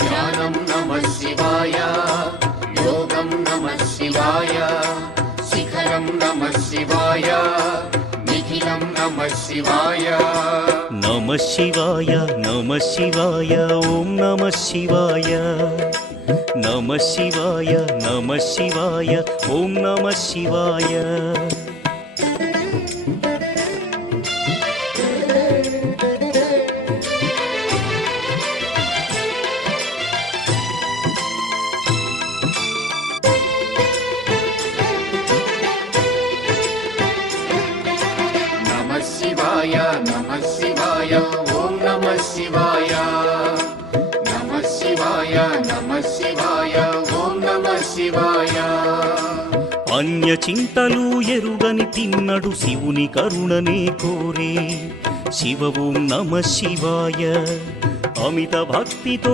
ధ్యానం నమః శివాయ, యోగం నమః శివాయ, శిఖరం నమః శివాయ, నిఖిలం నమః శివాయ. నమః శివాయ నమః శివాయ ఓం నమః శివాయ. నమః శివాయ నమః శివాయ ఓం నమః శివాయ. నమః శివాయ నమః శివాయ ఓం నమః శివాయ. నమః శివాయ నమః శివాయ ఓం నమః శివాయ. అన్య చింతలు ఎరుగని తిన్నడు శివుని కరుణనే కోరే. శివ ఓం నమః శివాయ. అమిత భక్తితో